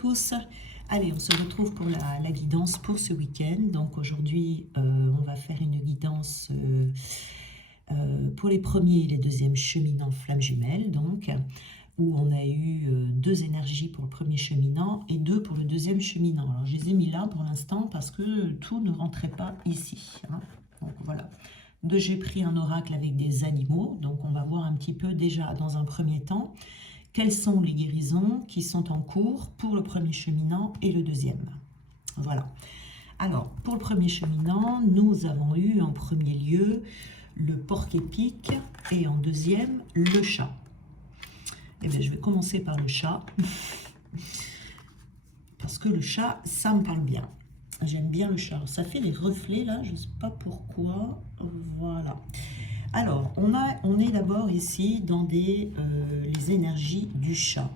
tous. Allez, on se retrouve pour la guidance pour ce week-end. Donc aujourd'hui, on va faire une guidance pour les premiers et les deuxièmes cheminants flammes jumelles. Donc, où on a eu deux énergies pour le premier cheminant et deux pour le deuxième cheminant. Alors, je les ai mis là pour l'instant parce que tout ne rentrait pas ici. Hein. Donc voilà. J'ai pris un oracle avec des animaux. Donc, on va voir un petit peu déjà dans un premier temps quelles sont les guérisons qui sont en cours pour le premier cheminant et le deuxième. Voilà. Alors, pour le premier cheminant, nous avons eu en premier lieu le porc-épic et en deuxième, le chat. Eh bien, je vais commencer par le chat. Parce que le chat, ça me parle bien. J'aime bien le chat. Ça fait des reflets, là, je ne sais pas pourquoi. Voilà. Alors, on est d'abord ici dans les énergies du chat.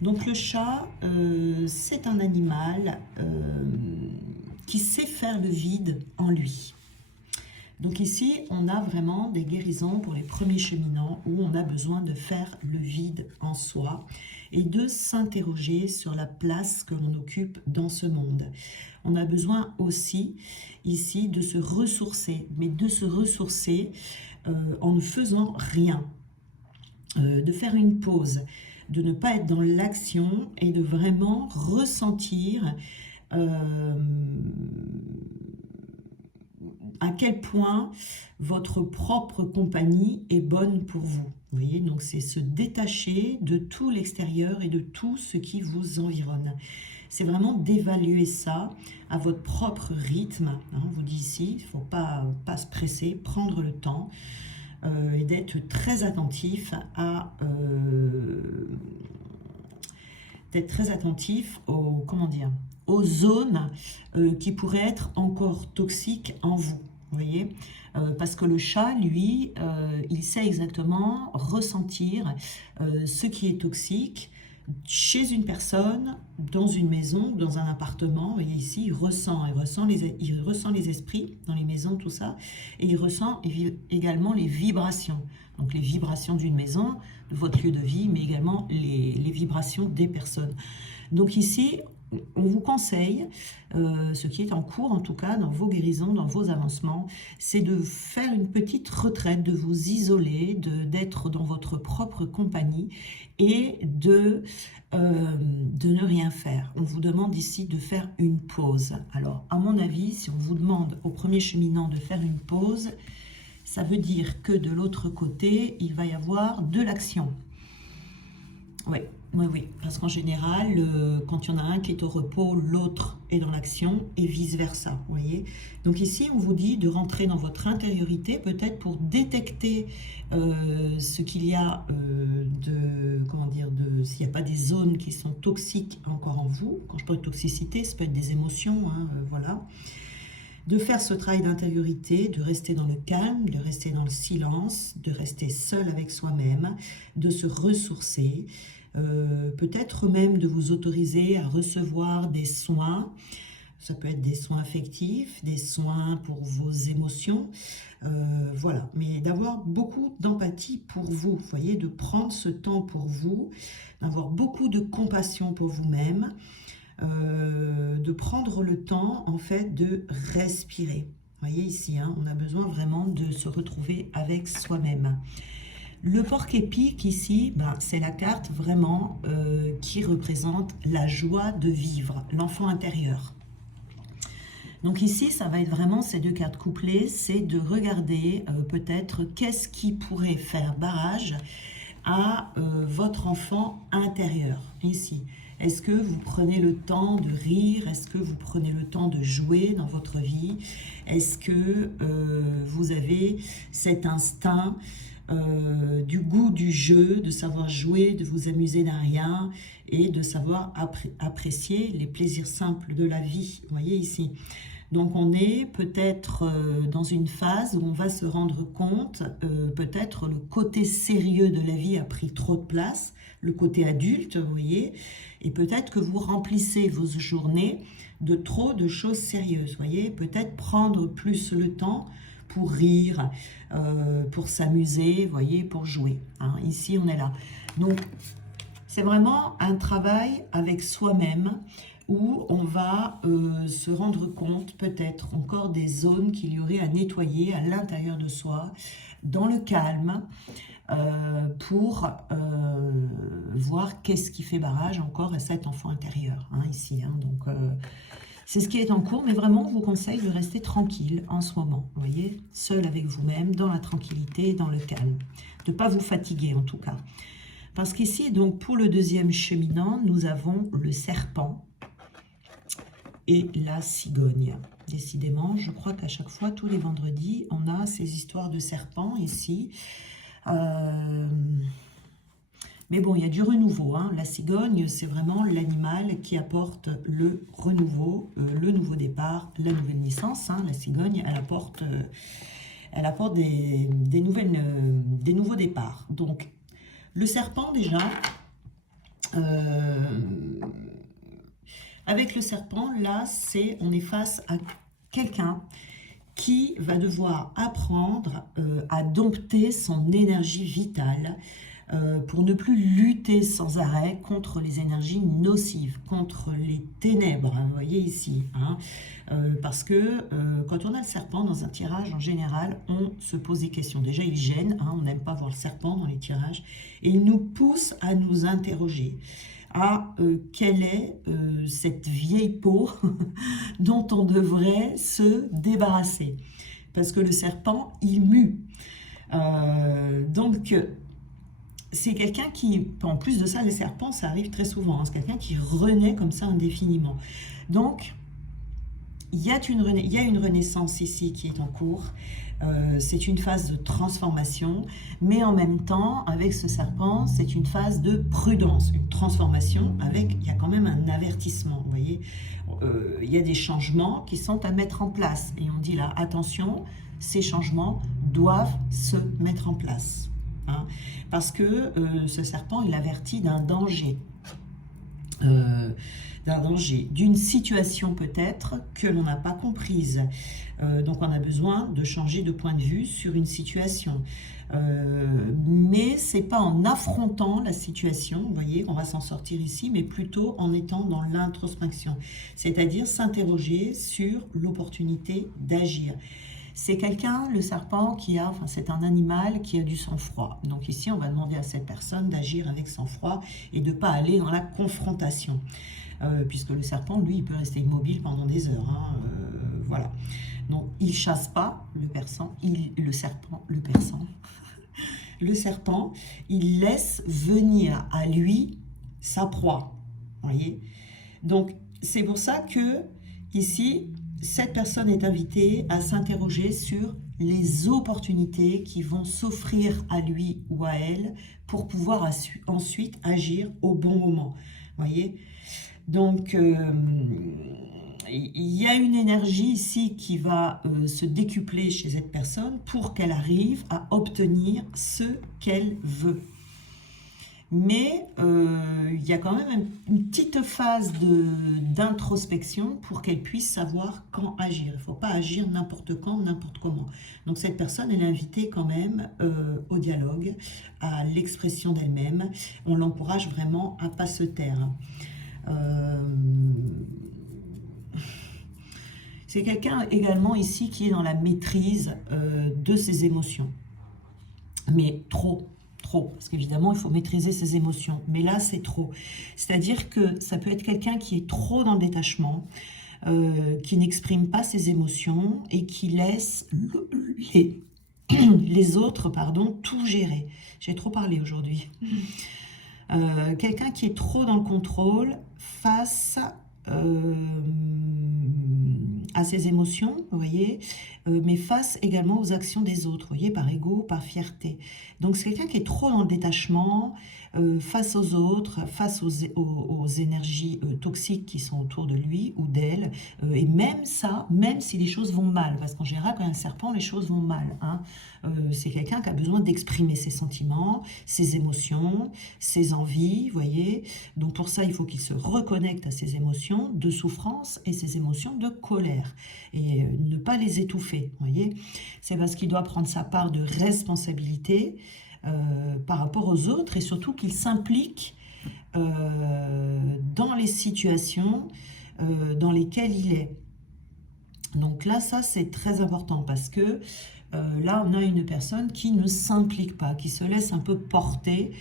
Donc le chat, c'est un animal qui sait faire le vide en lui. Donc ici, on a vraiment des guérisons pour les premiers cheminants où on a besoin de faire le vide en soi et de s'interroger sur la place que l'on occupe dans ce monde. On a besoin aussi ici de se ressourcer, mais de se ressourcer en ne faisant rien, de faire une pause, de ne pas être dans l'action et de vraiment ressentir à quel point votre propre compagnie est bonne pour vous. Vous voyez, donc c'est se détacher de tout l'extérieur et de tout ce qui vous environne. C'est vraiment d'évaluer ça à votre propre rythme. Hein, on vous dit ici, il ne faut pas se presser, prendre le temps et d'être très attentif aux, comment dire, aux zones qui pourraient être encore toxiques en vous. Vous voyez, parce que le chat, lui, il sait exactement ressentir ce qui est toxique chez une personne, dans une maison, dans un appartement. Vous voyez ici, il ressent les esprits dans les maisons, tout ça, et il ressent également les vibrations. Donc les vibrations d'une maison, de votre lieu de vie, mais également les vibrations des personnes. Donc ici, on vous conseille, ce qui est en cours en tout cas dans vos guérisons, dans vos avancements, c'est de faire une petite retraite, de vous isoler, d'être dans votre propre compagnie et de ne rien faire. On vous demande ici de faire une pause. Alors à mon avis, si on vous demande au premier cheminant de faire une pause, ça veut dire que de l'autre côté, il va y avoir de l'action. Oui. Oui, parce qu'en général, quand il y en a un qui est au repos, l'autre est dans l'action et vice-versa, vous voyez. Donc ici, on vous dit de rentrer dans votre intériorité, peut-être pour détecter ce qu'il y a s'il n'y a pas des zones qui sont toxiques encore en vous. Quand je parle de toxicité, ça peut être des émotions, hein, voilà. De faire ce travail d'intériorité, de rester dans le calme, de rester dans le silence, de rester seul avec soi-même, de se ressourcer, peut-être même de vous autoriser à recevoir des soins. Ça peut être des soins affectifs, des soins pour vos émotions, voilà. Mais d'avoir beaucoup d'empathie pour vous, vous voyez, de prendre ce temps pour vous, d'avoir beaucoup de compassion pour vous-même, de prendre le temps en fait de respirer. Vous voyez ici, hein, on a besoin vraiment de se retrouver avec soi-même. Le porc-épic ici, c'est la carte vraiment qui représente la joie de vivre, l'enfant intérieur. Donc ici, ça va être vraiment ces deux cartes couplées, c'est de regarder peut-être qu'est-ce qui pourrait faire barrage à votre enfant intérieur, ici. Est-ce que vous prenez le temps de rire? Est-ce que vous prenez le temps de jouer dans votre vie? Est-ce que vous avez cet instinct du goût du jeu, de savoir jouer, de vous amuser d'un rien et de savoir apprécier les plaisirs simples de la vie? Vous voyez ici. Donc on est peut-être dans une phase où on va se rendre compte, peut-être le côté sérieux de la vie a pris trop de place, le côté adulte, vous voyez, et peut-être que vous remplissez vos journées de trop de choses sérieuses, vous voyez, peut-être prendre plus le temps pour rire, pour s'amuser, vous voyez, pour jouer. Hein. Ici, on est là. Donc, C'est vraiment un travail avec soi-même où on va se rendre compte peut-être encore des zones qu'il y aurait à nettoyer à l'intérieur de soi, dans le calme, pour voir qu'est-ce qui fait barrage encore à cet enfant intérieur, hein, ici. Hein. Donc, c'est ce qui est en cours, mais vraiment, on vous conseille de rester tranquille en ce moment, vous voyez, seul avec vous-même, dans la tranquillité, dans le calme. De ne pas vous fatiguer, en tout cas. Parce qu'ici, donc, pour le deuxième cheminant, nous avons le serpent et la cigogne. Décidément, je crois qu'à chaque fois, tous les vendredis, on a ces histoires de serpents ici. Mais bon, il y a du renouveau. Hein. La cigogne, c'est vraiment l'animal qui apporte le renouveau, le nouveau départ, la nouvelle naissance. Hein. La cigogne, elle apporte des nouveaux départs. Donc, le serpent, déjà, avec le serpent, là, on est face à quelqu'un qui va devoir apprendre à dompter son énergie vitale pour ne plus lutter sans arrêt contre les énergies nocives, contre les ténèbres, hein, vous voyez ici. Hein, parce que quand on a le serpent dans un tirage, en général, on se pose des questions. Déjà, il gêne, hein, on n'aime pas voir le serpent dans les tirages, et il nous pousse à nous interroger à quelle est cette vieille peau dont on devrait se débarrasser. Parce que le serpent, il mue. Donc, c'est quelqu'un qui, en plus de ça, les serpents, ça arrive très souvent, hein, c'est quelqu'un qui renaît comme ça indéfiniment. Donc, il y a une renaissance ici qui est en cours. C'est une phase de transformation, mais en même temps, avec ce serpent, c'est une phase de prudence, une transformation il y a quand même un avertissement, vous voyez. Il y a des changements qui sont à mettre en place, et on dit là, attention, ces changements doivent se mettre en place, hein, parce que ce serpent, il avertit d'un danger. D'une situation peut-être que l'on n'a pas comprise. Donc on a besoin de changer de point de vue sur une situation. Mais c'est pas en affrontant la situation, vous voyez, qu'on va s'en sortir ici, mais plutôt en étant dans l'introspection, c'est-à-dire s'interroger sur l'opportunité d'agir. C'est quelqu'un, le serpent, c'est un animal qui a du sang-froid. Donc ici, on va demander à cette personne d'agir avec sang-froid et de ne pas aller dans la confrontation. Puisque le serpent, lui, il peut rester immobile pendant des heures. Hein, voilà. Donc, il ne chasse pas le serpent, le serpent, il laisse venir à lui sa proie. Vous voyez ? Donc, c'est pour ça que, ici, cette personne est invitée à s'interroger sur les opportunités qui vont s'offrir à lui ou à elle pour pouvoir ensuite agir au bon moment. Vous voyez ? Donc, il y a une énergie ici qui va se décupler chez cette personne pour qu'elle arrive à obtenir ce qu'elle veut. Mais il y a quand même une petite phase d'introspection pour qu'elle puisse savoir quand agir. Il ne faut pas agir n'importe quand, n'importe comment. Donc cette personne, elle est invitée quand même au dialogue, à l'expression d'elle-même. On l'encourage vraiment à ne pas se taire. C'est quelqu'un également ici qui est dans la maîtrise de ses émotions. Mais trop, parce qu'évidemment, il faut maîtriser ses émotions. Mais là, c'est trop. C'est-à-dire que ça peut être quelqu'un qui est trop dans le détachement, qui n'exprime pas ses émotions et qui laisse les autres, tout gérer. J'ai trop parlé aujourd'hui. Quelqu'un qui est trop dans le contrôle face à ses émotions, vous voyez, mais face également aux actions des autres, vous voyez, par ego, par fierté. Donc c'est quelqu'un qui est trop dans le détachement, face aux autres, face aux énergies toxiques qui sont autour de lui ou d'elle, et même si les choses vont mal, parce qu'en général, quand il y a un serpent, les choses vont mal. Hein. C'est quelqu'un qui a besoin d'exprimer ses sentiments, ses émotions, ses envies, vous voyez. Donc pour ça, il faut qu'il se reconnecte à ses émotions de souffrance et ses émotions de colère, et ne pas les étouffer, vous voyez. C'est parce qu'il doit prendre sa part de responsabilité par rapport aux autres, et surtout qu'il s'implique dans les situations dans lesquelles il est. Donc là, ça c'est très important parce que là, on a une personne qui ne s'implique pas, qui se laisse un peu porter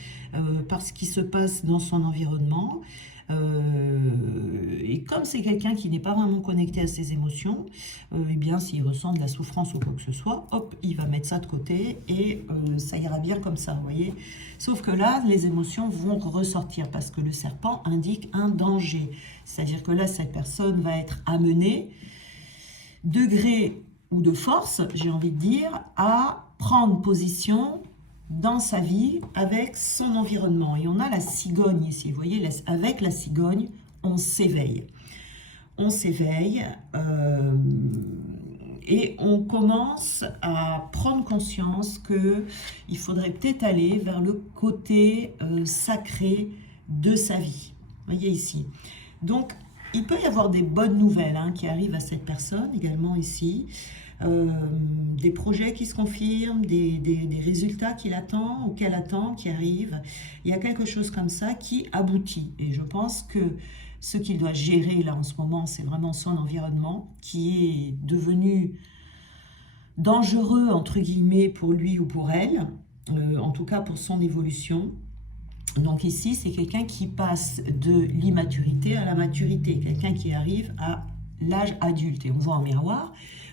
par ce qui se passe dans son environnement. Et comme c'est quelqu'un qui n'est pas vraiment connecté à ses émotions, eh bien, s'il ressent de la souffrance ou quoi que ce soit, hop, il va mettre ça de côté et ça ira bien comme ça, vous voyez. Sauf que là, les émotions vont ressortir parce que le serpent indique un danger. C'est-à-dire que là, cette personne va être amenée, de gré ou de force, j'ai envie de dire, à prendre position dans sa vie avec son environnement. Et on a la cigogne ici, vous voyez, avec la cigogne, on s'éveille. On s'éveille et on commence à prendre conscience qu'il faudrait peut-être aller vers le côté sacré de sa vie. Vous voyez ici. Donc, il peut y avoir des bonnes nouvelles qui arrivent à cette personne également ici. Des projets qui se confirment, des résultats qu'il attend ou qu'elle attend qui arrivent. Il y a quelque chose comme ça qui aboutit. Et je pense que ce qu'il doit gérer là en ce moment, c'est vraiment son environnement qui est devenu dangereux entre guillemets pour lui ou pour elle, en tout cas pour son évolution. Donc ici, c'est quelqu'un qui passe de l'immaturité à la maturité, quelqu'un qui arrive à l'âge adulte. Et on voit un miroir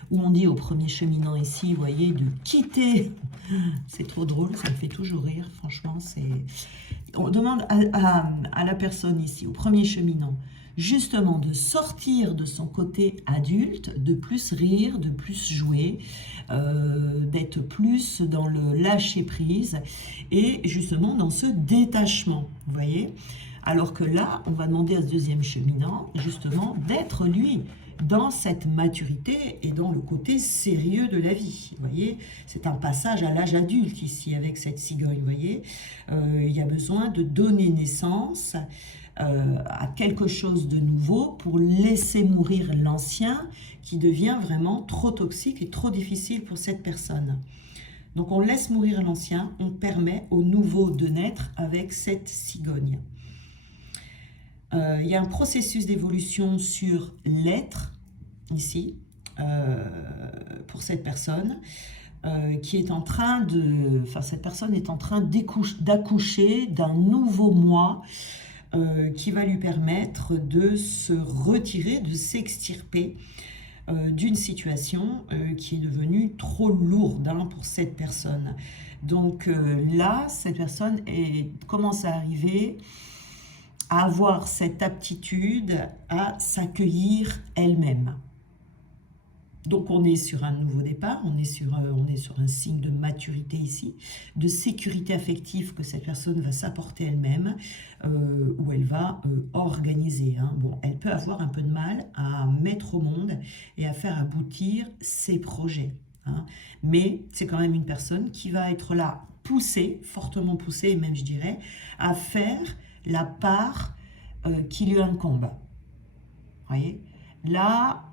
où on dit au premier cheminant ici, vous voyez, de quitter. C'est trop drôle, ça me fait toujours rire, franchement. On demande à la personne ici, au premier cheminant, justement de sortir de son côté adulte, de plus rire, de plus jouer, d'être plus dans le lâcher-prise et justement dans ce détachement, vous voyez. Alors que là, on va demander à ce deuxième cheminant justement d'être lui dans cette maturité et dans le côté sérieux de la vie. Vous voyez, c'est un passage à l'âge adulte ici avec cette cigogne, vous voyez. Il y a besoin de donner naissance à quelque chose de nouveau pour laisser mourir l'ancien qui devient vraiment trop toxique et trop difficile pour cette personne. Donc on laisse mourir l'ancien, on permet au nouveau de naître avec cette cigogne. Il y a un processus d'évolution sur l'être, ici, pour cette personne, qui est en train de... Enfin, cette personne est en train d'accoucher d'un nouveau moi qui va lui permettre de se retirer, de s'extirper d'une situation qui est devenue trop lourde pour cette personne. Donc là, cette personne commence à arriver à avoir cette aptitude à s'accueillir elle-même. Donc on est sur un nouveau départ, on est sur un signe de maturité ici, de sécurité affective que cette personne va s'apporter elle-même, où elle va organiser. Bon, elle peut avoir un peu de mal à mettre au monde et à faire aboutir ses projets. Mais c'est quand même une personne qui va être là poussée, fortement poussée, et même je dirais, à faire la part qui lui incombe. Vous voyez, là,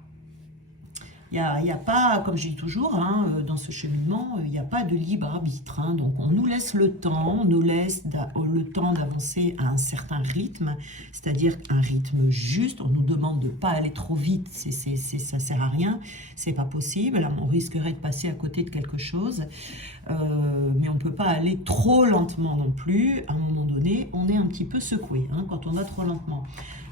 il n'y a pas, comme je dis toujours, dans ce cheminement, il n'y a pas de libre arbitre. Donc on nous laisse le temps, on nous laisse le temps d'avancer à un certain rythme, c'est-à-dire un rythme juste. On nous demande de ne pas aller trop vite, ça ne sert à rien, c'est pas possible. Là, on risquerait de passer à côté de quelque chose, mais on ne peut pas aller trop lentement non plus. À un moment donné, on est un petit peu secoué quand on va trop lentement.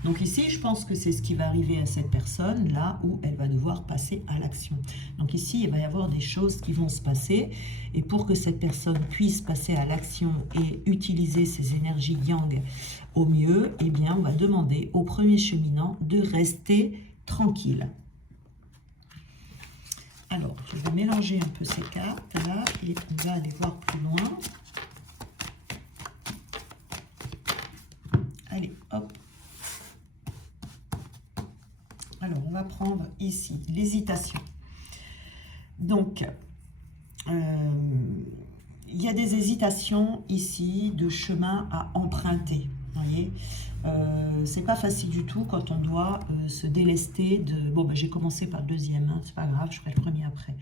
Donc ici, je pense que c'est ce qui va arriver à cette personne, là où elle va devoir passer à l'action. Donc ici, il va y avoir des choses qui vont se passer. Et pour que cette personne puisse passer à l'action et utiliser ses énergies yang au mieux, eh bien, on va demander au premier cheminant de rester tranquille. Alors, je vais mélanger un peu ces cartes là et on va aller voir plus loin. Allez, hop. Alors, on va prendre ici l'hésitation. Donc, il y a des hésitations ici de chemin à emprunter. Vous voyez. C'est pas facile du tout quand on doit se délester de... Bon, ben, j'ai commencé par le deuxième, hein, c'est pas grave, je ferai le premier après.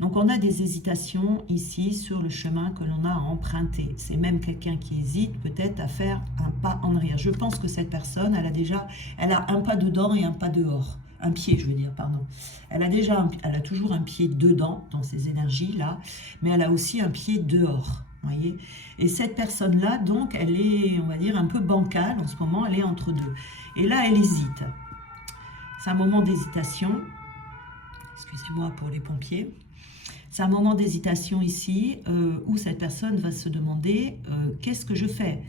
Donc on a des hésitations ici sur le chemin que l'on a à emprunter. C'est même quelqu'un qui hésite peut-être à faire un pas en arrière. Je pense que cette personne, elle a un pas dedans et un pas dehors. Un pied, je veux dire, pardon. Elle a toujours un pied dedans, dans ces énergies-là, mais elle a aussi un pied dehors, voyez. Et cette personne-là, donc, elle est, on va dire, un peu bancale en ce moment, elle est entre deux. Et là, elle hésite. C'est un moment d'hésitation. Excusez-moi pour les pompiers. C'est un moment d'hésitation ici où cette personne va se demander qu'est-ce que je fais?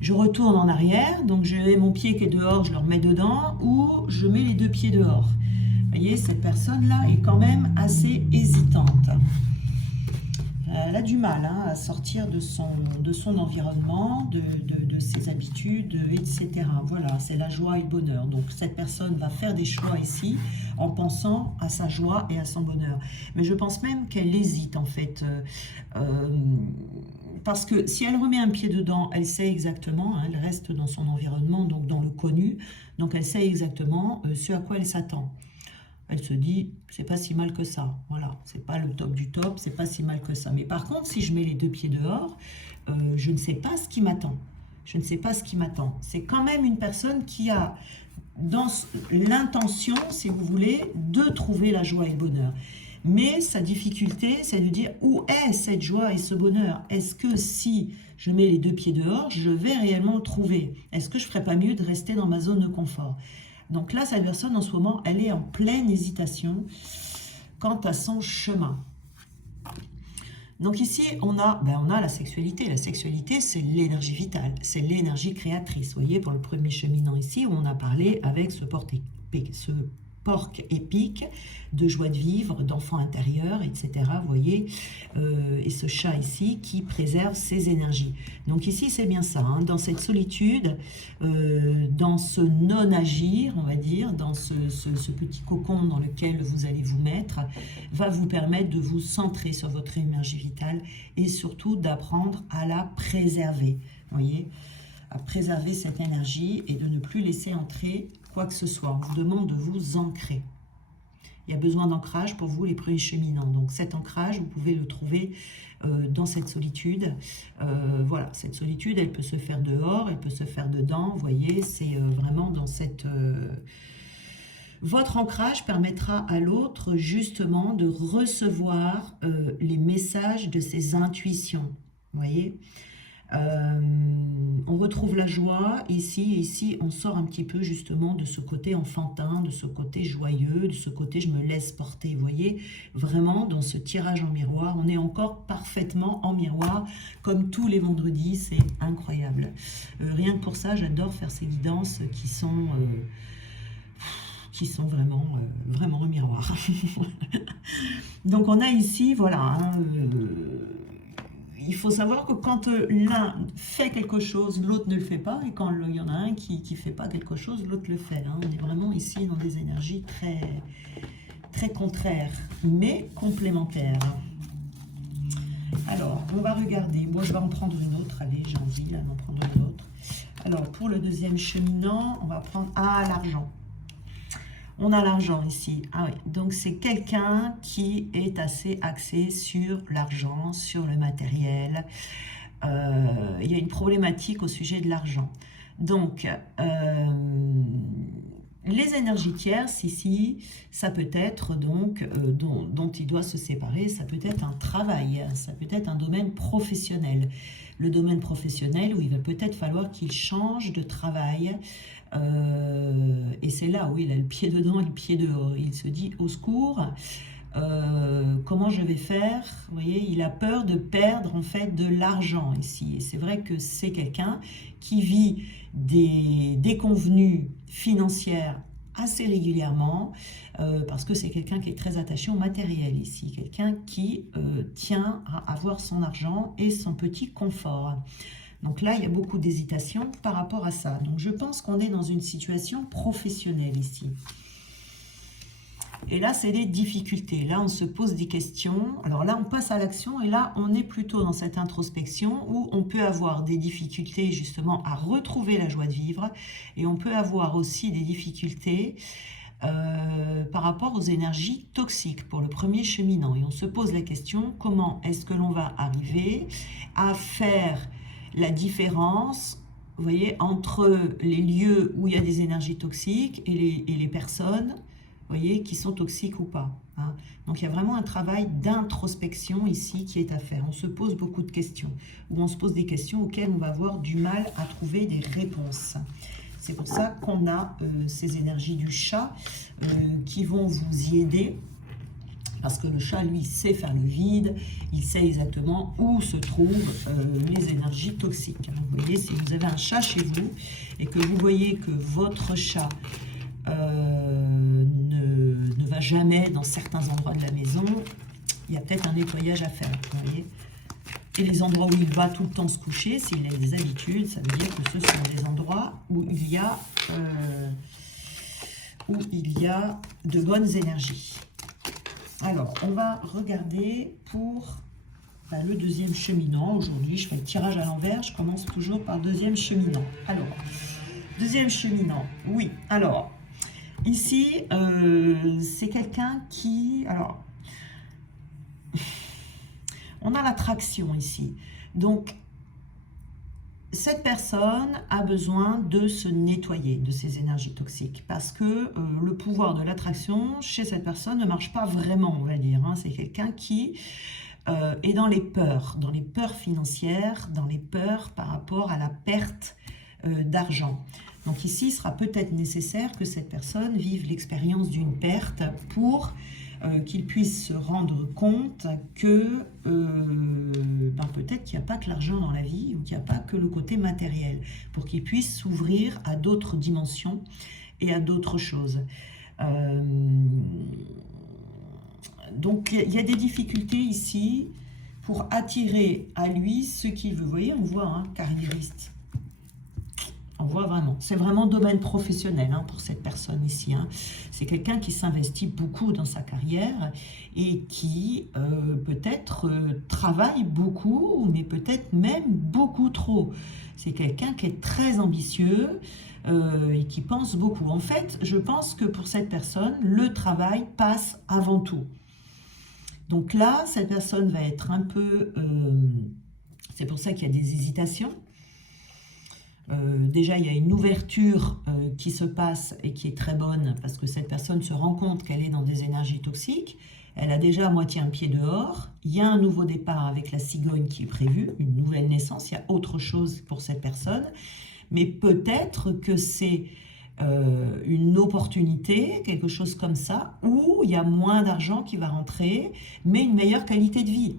Je retourne en arrière, donc je mets mon pied qui est dehors, je le remets dedans, ou je mets les deux pieds dehors. Vous voyez, cette personne-là est quand même assez hésitante. Elle a du mal hein, à sortir de son environnement, de ses habitudes, etc. Voilà, c'est la joie et le bonheur. Donc cette personne va faire des choix ici en pensant à sa joie et à son bonheur. Mais je pense même qu'elle hésite en fait. Parce que si elle remet un pied dedans, elle sait exactement, hein, elle reste dans son environnement, donc dans le connu, donc elle sait exactement ce à quoi elle s'attend. Elle se dit, c'est pas si mal que ça. Voilà, c'est pas le top du top, c'est pas si mal que ça. Mais par contre, si je mets les deux pieds dehors, je ne sais pas ce qui m'attend. Je ne sais pas ce qui m'attend. C'est quand même une personne qui a dans l'intention, si vous voulez, de trouver la joie et le bonheur. Mais sa difficulté, c'est de dire où est cette joie et ce bonheur? Est-ce que si je mets les deux pieds dehors, je vais réellement le trouver? Est-ce que je ne ferais pas mieux de rester dans ma zone de confort? Donc là, cette personne, en ce moment, elle est en pleine hésitation quant à son chemin. Donc ici, on a la sexualité. La sexualité, c'est l'énergie vitale, c'est l'énergie créatrice. Vous voyez, pour le premier cheminant ici, où on a parlé avec ce porc épique, de joie de vivre, d'enfant intérieur, etc. Vous voyez, et ce chat ici qui préserve ses énergies. Donc ici, c'est bien ça, hein, dans cette solitude, dans ce non-agir, on va dire, dans ce petit cocon dans lequel vous allez vous mettre, va vous permettre de vous centrer sur votre énergie vitale et surtout d'apprendre à la préserver. Vous voyez, à préserver cette énergie et de ne plus laisser entrer quoi que ce soit. On vous demande de vous ancrer. Il y a besoin d'ancrage pour vous, les premiers cheminants. Donc cet ancrage, vous pouvez le trouver dans cette solitude. Voilà, cette solitude, elle peut se faire dehors, elle peut se faire dedans. Vous voyez, c'est vraiment dans cette... Votre ancrage permettra à l'autre justement de recevoir les messages de ses intuitions. Vous voyez, on retrouve la joie ici, et ici on sort un petit peu justement de ce côté enfantin, de ce côté joyeux, de ce côté je me laisse porter. Vous voyez, vraiment dans ce tirage en miroir, on est encore parfaitement en miroir comme tous les vendredis, c'est incroyable. Rien que pour ça, j'adore faire ces guidances qui sont vraiment, vraiment un miroir. Donc on a ici, voilà, hein, il faut savoir que quand l'un fait quelque chose, l'autre ne le fait pas, et quand il y en a un qui ne fait pas quelque chose, l'autre le fait. Hein. On est vraiment ici dans des énergies très, très contraires, mais complémentaires. Alors, on va regarder. Moi, je vais en prendre une autre. Allez, j'ai envie d'en prendre une autre. Alors, pour le deuxième cheminant, on va prendre l'argent. On a l'argent ici. Ah oui, donc c'est quelqu'un qui est assez axé sur l'argent, sur le matériel. Il y a une problématique au sujet de l'argent. Donc, les énergies tierces ici, ça peut être donc dont il doit se séparer, ça peut être un travail, ça peut être un domaine professionnel. Le domaine professionnel où il va peut-être falloir qu'il change de travail. Et c'est là où il a le pied dedans et le pied dehors. Il se dit au secours, comment je vais faire? Vous voyez, il a peur de perdre en fait de l'argent ici. Et c'est vrai que c'est quelqu'un qui vit des déconvenues financières assez régulièrement, parce que c'est quelqu'un qui est très attaché au matériel ici, quelqu'un qui tient à avoir son argent et son petit confort. Donc là, il y a beaucoup d'hésitation par rapport à ça. Donc je pense qu'on est dans une situation professionnelle ici. Et là, c'est des difficultés. Là, on se pose des questions. Alors là, on passe à l'action. Et là, on est plutôt dans cette introspection où on peut avoir des difficultés justement à retrouver la joie de vivre. Et on peut avoir aussi des difficultés par rapport aux énergies toxiques pour le premier cheminant. Et on se pose la question, comment est-ce que l'on va arriver à faire la différence, vous voyez, entre les lieux où il y a des énergies toxiques et les personnes, vous voyez, qui sont toxiques ou pas. Hein. Donc il y a vraiment un travail d'introspection ici qui est à faire. On se pose beaucoup de questions, ou on se pose des questions auxquelles on va avoir du mal à trouver des réponses. C'est pour ça qu'on a ces énergies du chat qui vont vous y aider. Parce que le chat, lui, sait faire le vide, il sait exactement où se trouvent les énergies toxiques. Alors, vous voyez, si vous avez un chat chez vous et que vous voyez que votre chat ne va jamais dans certains endroits de la maison, il y a peut-être un nettoyage à faire, vous voyez. Et les endroits où il va tout le temps se coucher, s'il a des habitudes, ça veut dire que ce sont des endroits où il y a de bonnes énergies. Alors, on va regarder pour le deuxième cheminant. Aujourd'hui, je fais le tirage à l'envers. Je commence toujours par deuxième cheminant. Alors, deuxième cheminant, oui. Alors, ici, c'est quelqu'un qui... Alors, on a l'attraction ici. Donc, cette personne a besoin de se nettoyer de ces énergies toxiques parce que le pouvoir de l'attraction chez cette personne ne marche pas vraiment, on va dire. Hein. C'est quelqu'un qui est dans les peurs financières, dans les peurs par rapport à la perte d'argent. Donc ici, il sera peut-être nécessaire que cette personne vive l'expérience d'une perte pour qu'il puisse se rendre compte que peut-être qu'il n'y a pas que l'argent dans la vie ou qu'il n'y a pas que le côté matériel, pour qu'il puisse s'ouvrir à d'autres dimensions et à d'autres choses. Donc il y a des difficultés ici pour attirer à lui ce qu'il veut. Vous voyez, on voit un carriériste. On voit vraiment, c'est vraiment domaine professionnel pour cette personne ici. C'est quelqu'un qui s'investit beaucoup dans sa carrière et qui peut-être travaille beaucoup, mais peut-être même beaucoup trop. C'est quelqu'un qui est très ambitieux et qui pense beaucoup. En fait, je pense que pour cette personne, le travail passe avant tout. Donc là, cette personne va être un peu... c'est pour ça qu'il y a des hésitations. Déjà, il y a une ouverture qui se passe et qui est très bonne parce que cette personne se rend compte qu'elle est dans des énergies toxiques. Elle a déjà à moitié un pied dehors. Il y a un nouveau départ avec la cigogne qui est prévu, une nouvelle naissance. Il y a autre chose pour cette personne. Mais peut-être que c'est une opportunité, quelque chose comme ça, où il y a moins d'argent qui va rentrer, mais une meilleure qualité de vie.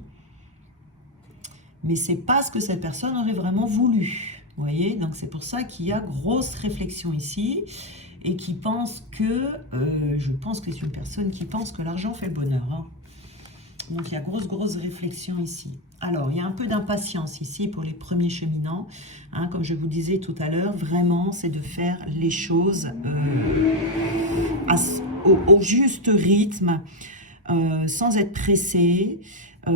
Mais ce n'est pas ce que cette personne aurait vraiment voulu. Vous voyez, donc c'est pour ça qu'il y a grosse réflexion ici et qui pense que, je pense que c'est une personne qui pense que l'argent fait le bonheur. Donc il y a grosse réflexion ici. Alors il y a un peu d'impatience ici pour les premiers cheminants. Comme je vous disais tout à l'heure, vraiment c'est de faire les choses au juste rythme, sans être pressé et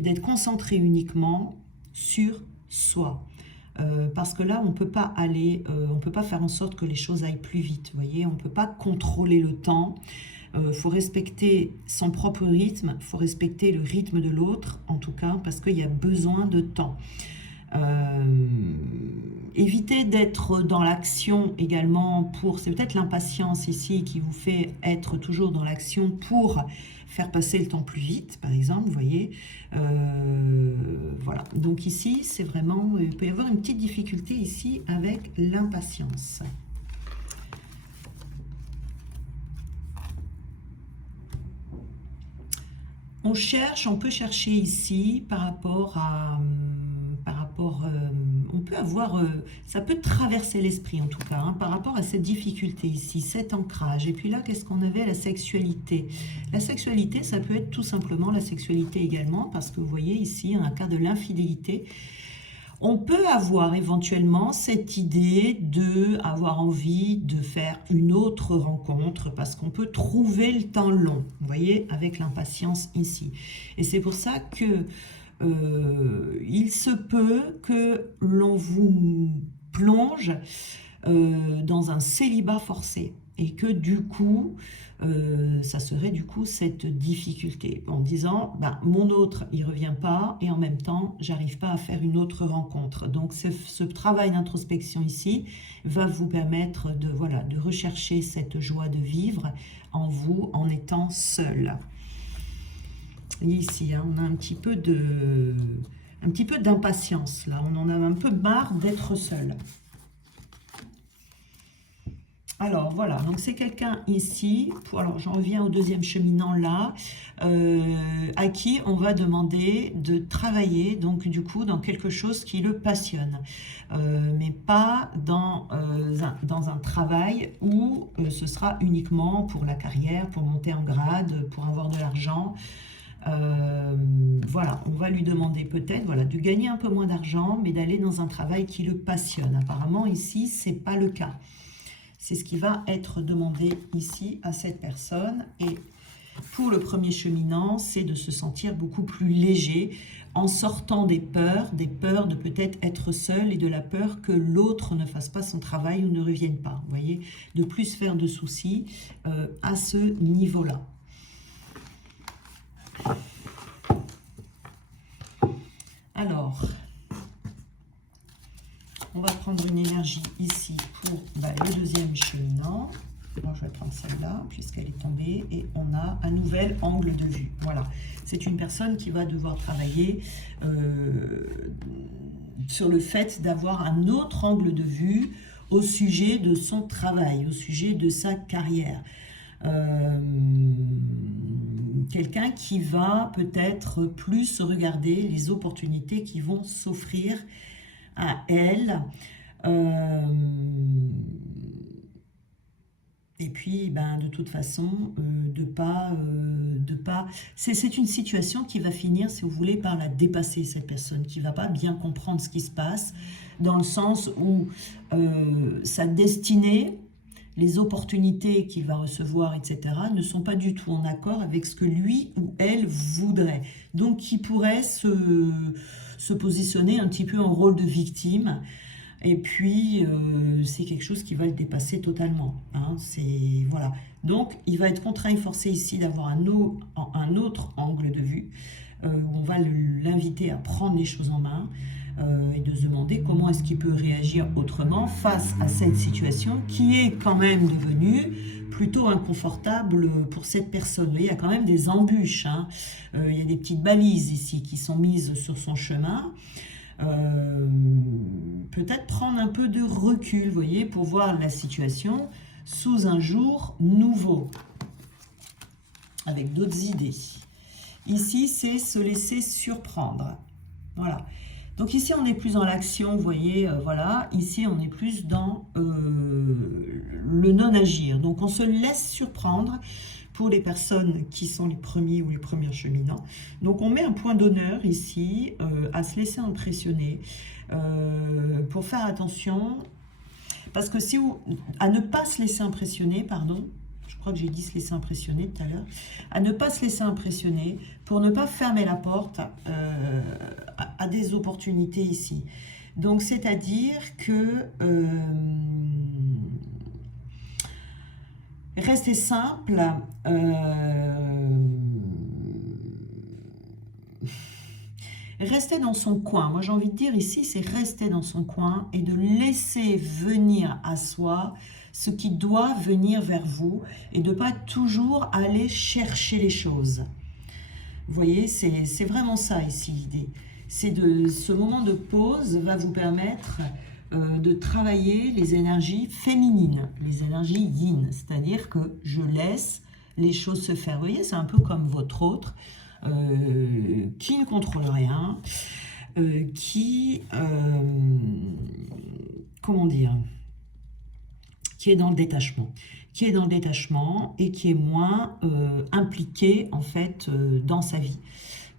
d'être concentré uniquement sur soi. Parce que là, on ne peut pas aller, on ne peut pas faire en sorte que les choses aillent plus vite. Vous voyez, on ne peut pas contrôler le temps. Faut respecter son propre rythme, il faut respecter le rythme de l'autre, en tout cas, parce qu'il y a besoin de temps. Évitez d'être dans l'action également pour... C'est peut-être l'impatience ici qui vous fait être toujours dans l'action pour faire passer le temps plus vite, par exemple, vous voyez. Voilà, donc ici, c'est vraiment... Il peut y avoir une petite difficulté ici avec l'impatience. On cherche, on peut chercher ici par rapport à... on peut avoir, ça peut traverser l'esprit en tout cas, par rapport à cette difficulté ici, cet ancrage. Et puis là, qu'est-ce qu'on avait? La sexualité. La sexualité, ça peut être tout simplement la sexualité également, parce que vous voyez ici, un cas de l'infidélité, On peut avoir éventuellement cette idée de avoir envie de faire une autre rencontre parce qu'on peut trouver le temps long, vous voyez, avec l'impatience ici. Et c'est pour ça que il se peut que l'on vous plonge dans un célibat forcé et que du coup, ça serait du coup cette difficulté en disant ben, mon autre il revient pas et en même temps j'arrive pas à faire une autre rencontre. Donc ce travail d'introspection ici va vous permettre de, voilà, de rechercher cette joie de vivre en vous en étant seul. Et ici hein, on a un petit peu d'impatience là, on en a un peu marre d'être seul. Alors voilà, donc c'est quelqu'un ici, alors j'en reviens au deuxième cheminant là, à qui on va demander de travailler, donc du coup dans quelque chose qui le passionne, mais pas dans un travail où ce sera uniquement pour la carrière, pour monter en grade, pour avoir de l'argent. Voilà, on va lui demander peut-être voilà, de gagner un peu moins d'argent, mais d'aller dans un travail qui le passionne. Apparemment ici, c'est pas le cas. C'est ce qui va être demandé ici à cette personne. Et pour le premier cheminant, c'est de se sentir beaucoup plus léger en sortant des peurs de peut-être être seul et de la peur que l'autre ne fasse pas son travail ou ne revienne pas. Vous voyez, de plus faire de soucis à ce niveau-là. Alors, on va prendre une énergie ici pour le deuxième cheminant. Moi, je vais prendre celle-là, puisqu'elle est tombée. Et on a un nouvel angle de vue. Voilà. C'est une personne qui va devoir travailler sur le fait d'avoir un autre angle de vue au sujet de son travail, au sujet de sa carrière. Quelqu'un qui va peut-être plus regarder les opportunités qui vont s'offrir à elle, et puis de toute façon de pas c'est une situation qui va finir, si vous voulez, par la dépasser, cette personne qui va pas bien comprendre ce qui se passe, dans le sens où sa destinée, les opportunités qu'il va recevoir, etc., ne sont pas du tout en accord avec ce que lui ou elle voudrait. Donc, qui pourrait se positionner un petit peu en rôle de victime. Et puis, c'est quelque chose qui va le dépasser totalement. Hein, voilà. Donc, il va être contraint et forcé ici d'avoir un autre angle de vue, où on va l'inviter à prendre les choses en main, et de se demander comment est-ce qu'il peut réagir autrement face à cette situation qui est quand même devenue plutôt inconfortable pour cette personne. Vous voyez, il y a quand même des embûches, hein. Il y a des petites balises ici qui sont mises sur son chemin. Peut-être prendre un peu de recul, vous voyez, pour voir la situation sous un jour nouveau, avec d'autres idées. Ici, c'est se laisser surprendre. Voilà. Donc ici, on est plus dans l'action, vous voyez, voilà. Ici, on est plus dans le non-agir. Donc, on se laisse surprendre pour les personnes qui sont les premiers ou les premiers cheminants. Donc, on met un point d'honneur ici à se laisser impressionner, pour faire attention, parce que à ne pas se laisser impressionner, pardon, je crois que j'ai dit se laisser impressionner tout à l'heure, à ne pas se laisser impressionner pour ne pas fermer la porte à des opportunités ici. Donc, c'est-à-dire que rester simple, rester dans son coin. Moi, j'ai envie de dire ici, c'est rester dans son coin et de laisser venir à soi ce qui doit venir vers vous et de ne pas toujours aller chercher les choses. Vous voyez, c'est vraiment ça ici l'idée. Ce moment de pause va vous permettre de travailler les énergies féminines, les énergies yin, c'est-à-dire que je laisse les choses se faire. Vous voyez, c'est un peu comme votre autre, qui ne contrôle rien, comment dire, qui est dans le détachement, et qui est moins impliqué en fait dans sa vie.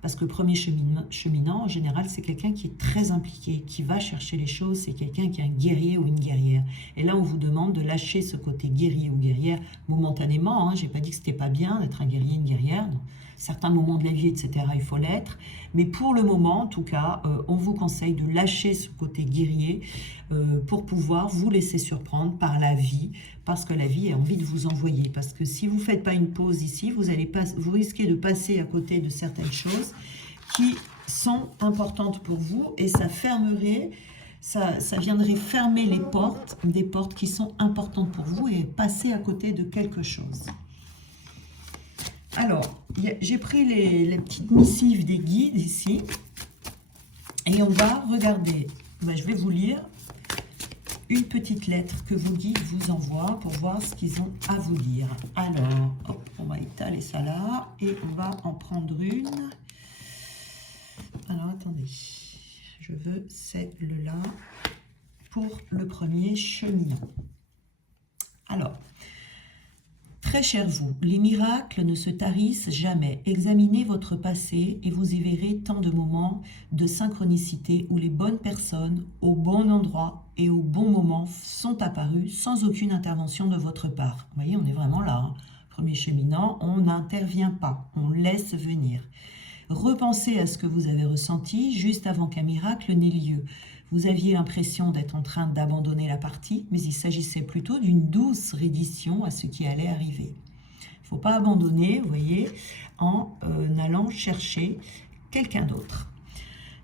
Parce que le premier cheminant, en général, c'est quelqu'un qui est très impliqué, qui va chercher les choses, c'est quelqu'un qui est un guerrier ou une guerrière. Et là, on vous demande de lâcher ce côté guerrier ou guerrière momentanément. Hein. Je n'ai pas dit que c'était pas bien d'être un guerrier, une guerrière. Dans certains moments de la vie, etc., il faut l'être. Mais pour le moment, en tout cas, on vous conseille de lâcher ce côté guerrier pour pouvoir vous laisser surprendre par la vie, parce que la vie a envie de vous envoyer. Parce que si vous ne faites pas une pause ici, vous risquez de passer à côté de certaines choses qui sont importantes pour vous et ça fermerait, ça viendrait fermer les portes, des portes qui sont importantes pour vous et passer à côté de quelque chose. Alors, j'ai pris les petites missives des guides ici et on va regarder, je vais vous lire une petite lettre que vos guides vous envoient pour voir ce qu'ils ont à vous dire. Alors, hop, on va étaler ça là et on va en prendre une. Alors, attendez, je veux celle-là pour le premier cheminant. Alors, très cher vous, les miracles ne se tarissent jamais. Examinez votre passé et vous y verrez tant de moments de synchronicité où les bonnes personnes, au bon endroit et au bon moment sont apparues sans aucune intervention de votre part. Vous voyez, on est vraiment là. Hein. Premier cheminant, on n'intervient pas, on laisse venir. Repensez à ce que vous avez ressenti juste avant qu'un miracle n'ait lieu. Vous aviez l'impression d'être en train d'abandonner la partie, mais il s'agissait plutôt d'une douce reddition à ce qui allait arriver. Il ne faut pas abandonner, vous voyez, en allant chercher quelqu'un d'autre.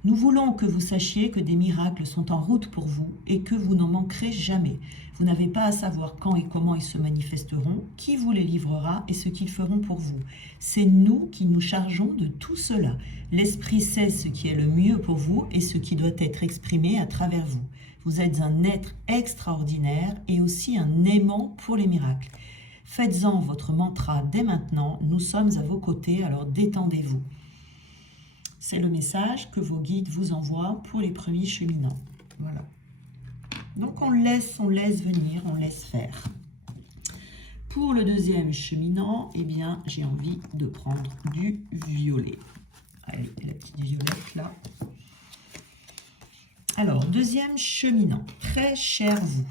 Nous voulons que vous sachiez que des miracles sont en route pour vous et que vous n'en manquerez jamais. Vous n'avez pas à savoir quand et comment ils se manifesteront, qui vous les livrera et ce qu'ils feront pour vous. C'est nous qui nous chargeons de tout cela. L'Esprit sait ce qui est le mieux pour vous et ce qui doit être exprimé à travers vous. Vous êtes un être extraordinaire et aussi un aimant pour les miracles. Faites-en votre mantra dès maintenant. Nous sommes à vos côtés, alors détendez-vous. C'est le message que vos guides vous envoient pour les premiers cheminants. Voilà. Donc on laisse venir, on laisse faire. Pour le deuxième cheminant, eh bien, j'ai envie de prendre du violet. Allez, la petite violette là. Alors, deuxième cheminant, très cher vous.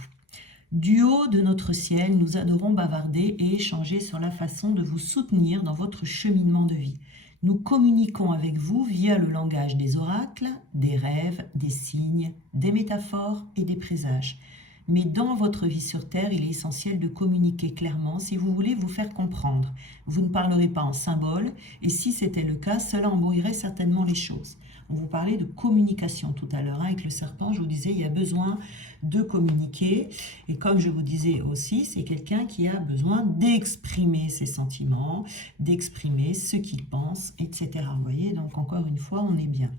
Du haut de notre ciel, nous adorons bavarder et échanger sur la façon de vous soutenir dans votre cheminement de vie. Nous communiquons avec vous via le langage des oracles, des rêves, des signes, des métaphores et des présages. Mais dans votre vie sur Terre, il est essentiel de communiquer clairement si vous voulez vous faire comprendre. Vous ne parlerez pas en symboles et si c'était le cas, cela embrouillerait certainement les choses. On vous parlait de communication tout à l'heure. Avec le serpent, je vous disais, il y a besoin de communiquer. Et comme je vous disais aussi, c'est quelqu'un qui a besoin d'exprimer ses sentiments, d'exprimer ce qu'il pense, etc. Vous voyez, donc encore une fois, on est bien.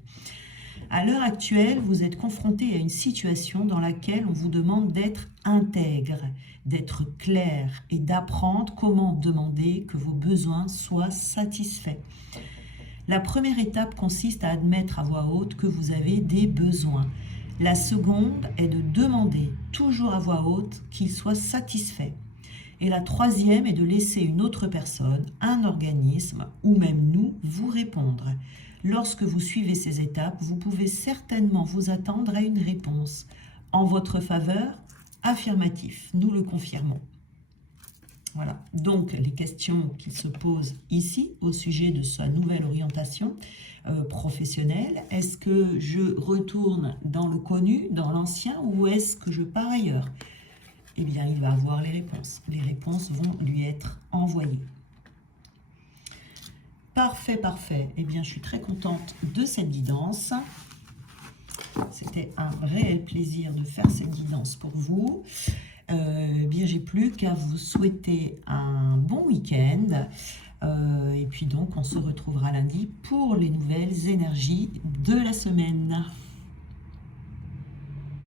À l'heure actuelle, vous êtes confronté à une situation dans laquelle on vous demande d'être intègre, d'être clair et d'apprendre comment demander que vos besoins soient satisfaits. La première étape consiste à admettre à voix haute que vous avez des besoins. La seconde est de demander, toujours à voix haute, qu'ils soient satisfaits. Et la troisième est de laisser une autre personne, un organisme ou même nous, vous répondre. Lorsque vous suivez ces étapes, vous pouvez certainement vous attendre à une réponse. En votre faveur, affirmatif, nous le confirmons. Voilà, donc les questions qui se posent ici au sujet de sa nouvelle orientation professionnelle. Est-ce que je retourne dans le connu, dans l'ancien, ou est-ce que je pars ailleurs? Eh bien, il va avoir les réponses. Les réponses vont lui être envoyées. Parfait, parfait. Eh bien, je suis très contente de cette guidance. C'était un réel plaisir de faire cette guidance pour vous. Bien, j'ai plus qu'à vous souhaiter un bon week-end. Et puis donc, on se retrouvera lundi pour les nouvelles énergies de la semaine.